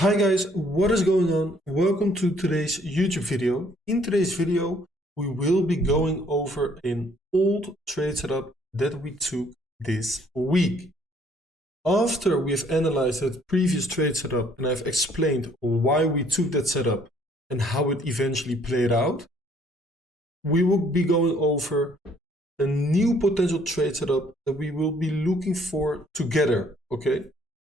Hi guys, what is going on? Welcome to today's YouTube video. In today's video, we will be going over an old trade setup that we took this week. After we have analyzed that previous trade setup and I've explained why we took that setup and how it eventually played out, we will be going over a new potential trade setup that we will be looking for together, okay?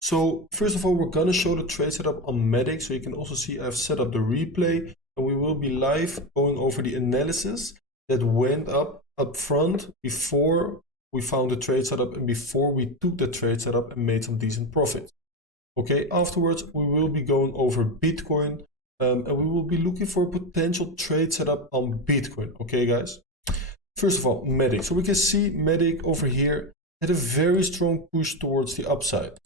So first of all, we're gonna show the trade setup on Matic. So you can also see I've set up the replay and we will be live going over the analysis that went up front before we found the trade setup and before we took the trade setup and made some decent profit. Okay, afterwards, we will be going over Bitcoin and we will be looking for a potential trade setup on Bitcoin. Okay, guys. First of all, Matic. So we can see Matic over here had a very strong push towards the upside.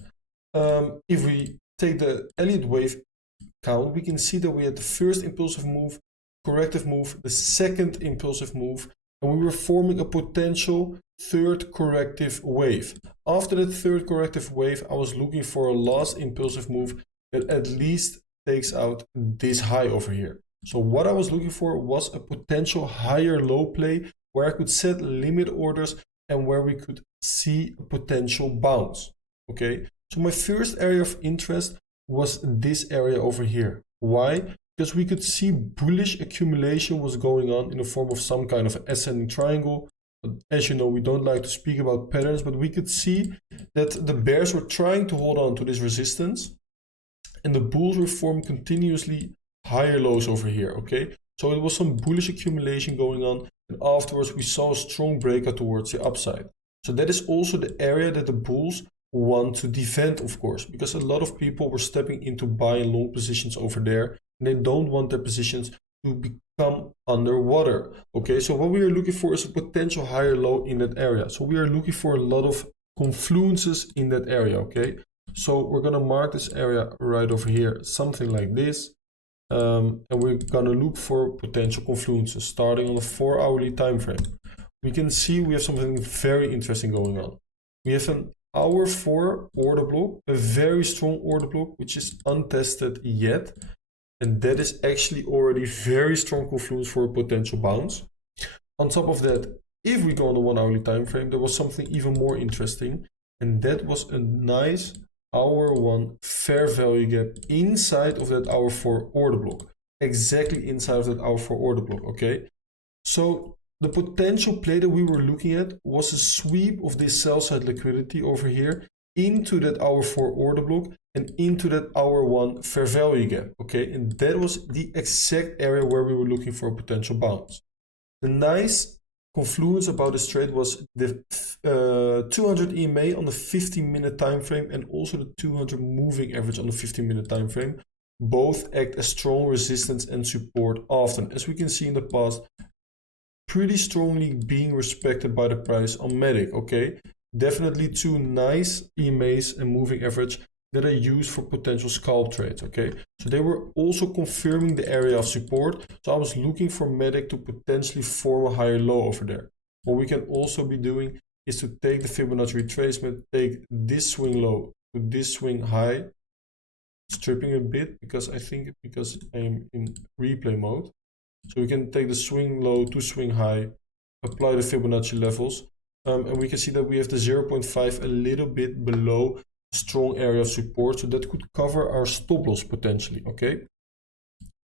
If we take the Elliott wave count, we can see that we had the first impulsive move, corrective move, the second impulsive move, and we were forming a potential third corrective wave. After that third corrective wave, I was looking for a last impulsive move that at least takes out this high over here. So what I was looking for was a potential higher low play where I could set limit orders and where we could see a potential bounce. Okay. So my first area of interest was this area over here. Why? Because we could see bullish accumulation was going on in the form of some kind of ascending triangle. But as you know, we don't like to speak about patterns, but we could see that the bears were trying to hold on to this resistance and the bulls were forming continuously higher lows over here, okay? So it was some bullish accumulation going on, and afterwards we saw a strong breakout towards the upside. So that is also the area that the bulls want to defend, of course, because a lot of people were stepping into buy and long positions over there and they don't want their positions to become underwater. Okay, so what we are looking for is a potential higher low in that area. So we are looking for a lot of confluences in that area. Okay, so we're gonna mark this area right over here, something like this, and we're gonna look for potential confluences starting on a 4-hourly time frame. We can see we have something very interesting going on. We have an hour 4 order block, a very strong order block, which is untested yet. And that is actually already very strong confluence for a potential bounce. On top of that, if we go on the 1-hourly time frame, there was something even more interesting. And that was a nice hour 1 fair value gap inside of that hour 4 order block. Exactly inside of that hour 4 order block, okay? So the potential play that we were looking at was a sweep of this sell side liquidity over here into that hour 4 order block and into that hour 1 fair value gap. Okay, and that was the exact area where we were looking for a potential bounce. The nice confluence about this trade was the 200 EMA on the 15-minute time frame and also the 200 moving average on the 15-minute time frame. Both act as strong resistance and support often, as we can see in the past, pretty strongly being respected by the price on Matic. Okay, definitely two nice EMAs and moving average that I use for potential scalp trades. Okay, so they were also confirming the area of support, so I was looking for Matic to potentially form a higher low over there. What we can also be doing is to take the Fibonacci retracement, take this swing low to this swing high, stripping a bit because I think because I'm in replay mode. So we can take the swing low to swing high, apply the Fibonacci levels, and we can see that we have the 0.5 a little bit below strong area of support, so that could cover our stop loss potentially. Okay,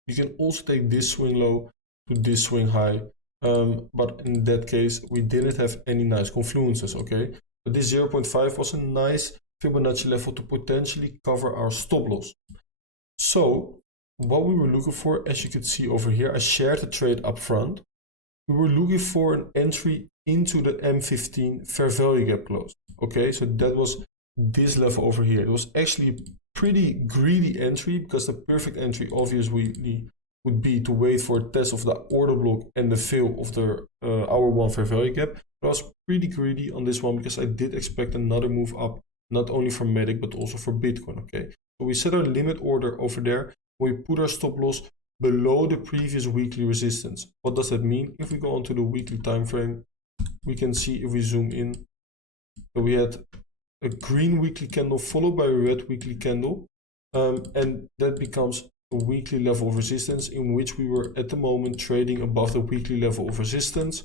you can also take this swing low to this swing high, but in that case we didn't have any nice confluences. Okay, but this 0.5 was a nice Fibonacci level to potentially cover our stop loss. So what we were looking for, as you could see over here, I shared the trade up front. We were looking for an entry into the M15 fair value gap close. Okay, so that was this level over here. It was actually a pretty greedy entry because the perfect entry obviously would be to wait for a test of the order block and the fill of the hour 1 fair value gap. But I was pretty greedy on this one because I did expect another move up, not only for Matic but also for Bitcoin. Okay, so we set our limit order over there. We put our stop loss below the previous weekly resistance. What does that mean? If we go onto the weekly time frame, we can see if we zoom in that we had a green weekly candle followed by a red weekly candle and that becomes a weekly level of resistance, in which we were at the moment trading above the weekly level of resistance,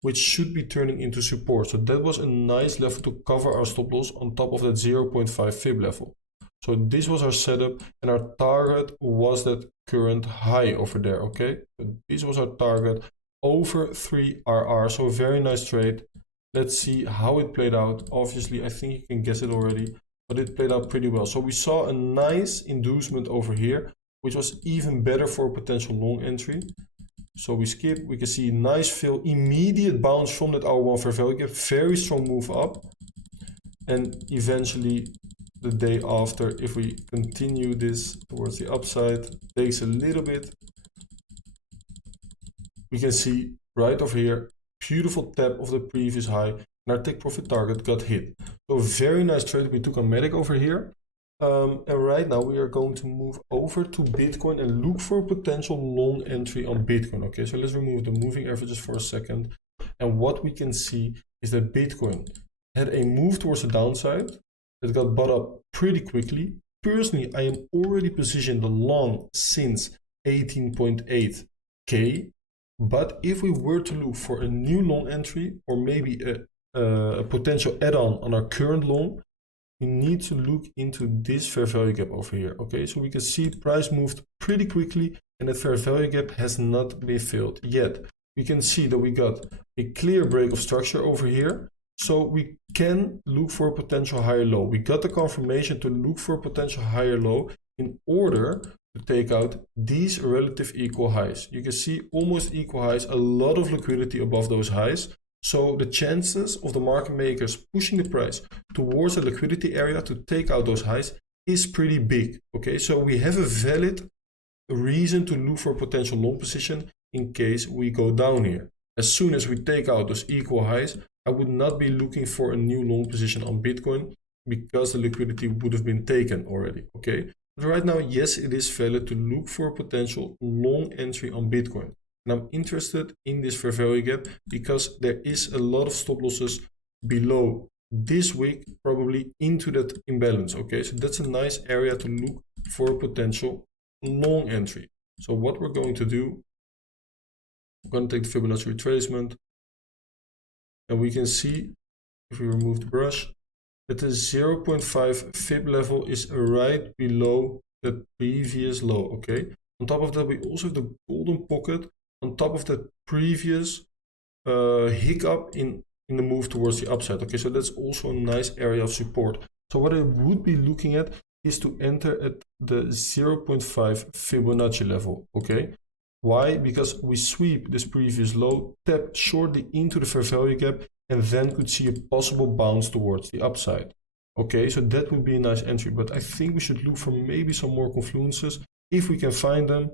which should be turning into support. So that was a nice level to cover our stop loss on top of that 0.5 fib level. So this was our setup, and our target was that current high over there, okay? So this was our target over 3 RR, so a very nice trade. Let's see how it played out. Obviously, I think you can guess it already, but it played out pretty well. So we saw a nice inducement over here, which was even better for a potential long entry. So we skip, we can see nice fill, immediate bounce from that hour 1 fair value gap, very strong move up, and eventually the day after, if we continue this towards the upside, takes a little bit, we can see right over here, beautiful tap of the previous high, and our take profit target got hit. So very nice trade we took on Matic over here. And right now we are going to move over to Bitcoin and look for a potential long entry on Bitcoin. Okay, so let's remove the moving averages for a second. And what we can see is that Bitcoin had a move towards the downside that got bought up pretty quickly. Personally, I am already positioned long since 18.8K. But if we were to look for a new long entry, or maybe a potential add-on on our current long, we need to look into this fair value gap over here. Okay, so we can see price moved pretty quickly, and that fair value gap has not been filled yet. We can see that we got a clear break of structure over here, so we can look for a potential higher low. We got the confirmation to look for a potential higher low in order to take out these relative equal highs. You can see almost equal highs, a lot of liquidity above those highs. So the chances of the market makers pushing the price towards the liquidity area to take out those highs is pretty big. Okay, so we have a valid reason to look for a potential long position in case we go down here. As soon as we take out those equal highs, I would not be looking for a new long position on Bitcoin because the liquidity would have been taken already. Okay, but right now, yes, it is valid to look for a potential long entry on Bitcoin. And I'm interested in this fair value gap because there is a lot of stop losses below this week, probably into that imbalance. Okay, so that's a nice area to look for a potential long entry. So what we're going to do, I'm going to take the Fibonacci retracement, and we can see, if we remove the brush, that the 0.5 fib level is right below the previous low. Okay, on top of that, we also have the golden pocket on top of that previous hiccup in the move towards the upside. Okay, so that's also a nice area of support. So what I would be looking at is to enter at the 0.5 Fibonacci level. Okay, why? Because we sweep this previous low, tap shortly into the fair value gap, and then could see a possible bounce towards the upside. Okay, so that would be a nice entry, but I think we should look for maybe some more confluences if we can find them.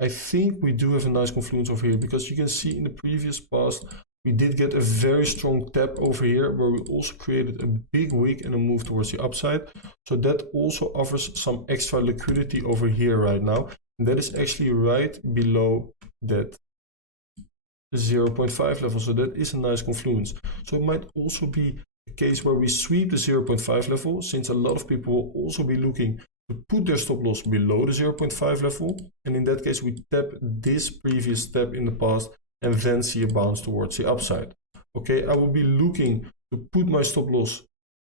I think we do have a nice confluence over here, because you can see in the previous past we did get a very strong tap over here where we also created a big wick and a move towards the upside. So that also offers some extra liquidity over here right now, and that is actually right below that 0.5 level. So that is a nice confluence. So it might also be a case where we sweep the 0.5 level, since a lot of people will also be looking to put their stop loss below the 0.5 level, and in that case we tap this previous step in the past and then see a bounce towards the upside. Okay, I will be looking to put my stop loss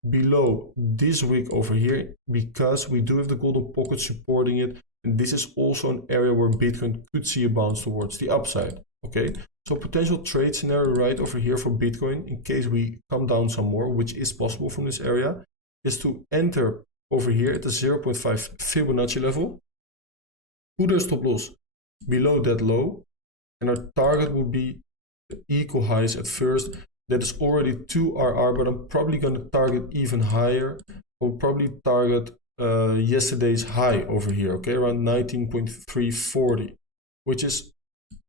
below this wick over here, because we do have the golden pocket supporting it, and this is also an area where Bitcoin could see a bounce towards the upside. Okay, so potential trade scenario right over here for Bitcoin, in case we come down some more, which is possible from this area, is to enter over here at the 0.5 Fibonacci level, put our stop loss below that low, and our target would be the equal highs at first. That is already 2 RR, but I'm probably going to target even higher. I'll probably target yesterday's high over here, okay, around 19.340, which is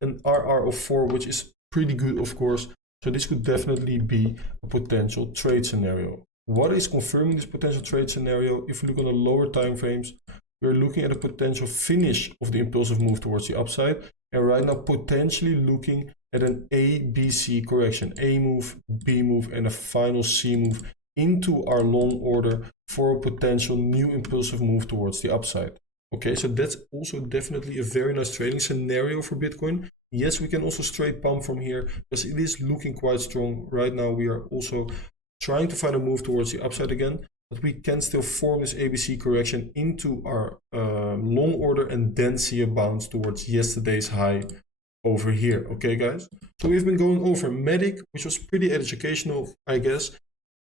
an RR of 4, which is pretty good, of course. So this could definitely be a potential trade scenario. What is confirming this potential trade scenario? If we look on the lower time frames, we're looking at a potential finish of the impulsive move towards the upside, and right now potentially looking at an A, B, C correction. A move, B move, and a final C move into our long order for a potential new impulsive move towards the upside. Okay, so that's also definitely a very nice trading scenario for Bitcoin. Yes, we can also straight pump from here because it is looking quite strong. Right now, we are also trying to find a move towards the upside again, but we can still form this ABC correction into our long order and then see a bounce towards yesterday's high over here. Okay, guys? So we've been going over Matic, which was pretty educational, I guess.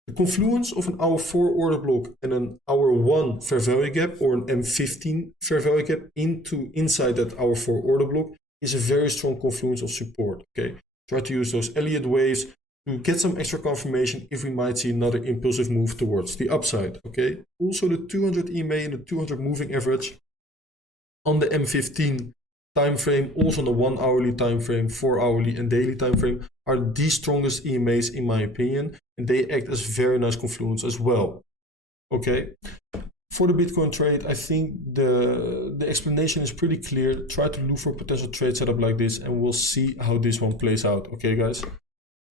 The confluence of an hour 4 order block and an hour 1 fair value gap or an M15 fair value gap inside that hour 4 order block is a very strong confluence of support. Okay, try to use those Elliott waves to get some extra confirmation if we might see another impulsive move towards the upside. Okay, also the 200 EMA and the 200 moving average on the M15 time frame, also on the 1 hourly time frame, 4 hourly and daily time frame, are the strongest EMAs in my opinion, and they act as very nice confluence as well. Okay, for the Bitcoin trade, I think the explanation is pretty clear. Try to look for a potential trade setup like this, and we'll see how this one plays out. Okay, guys,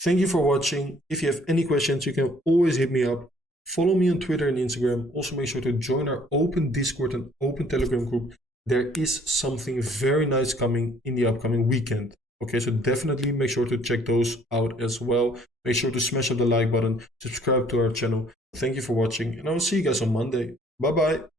thank you for watching. If you have any questions, you can always hit me up. Follow me on Twitter and Instagram. Also make sure to join our open Discord and open Telegram group. There is something very nice coming in the upcoming weekend. Okay, so definitely make sure to check those out as well. Make sure to smash up the like button, subscribe to our channel. Thank you for watching, and I will see you guys on Monday. Bye-bye.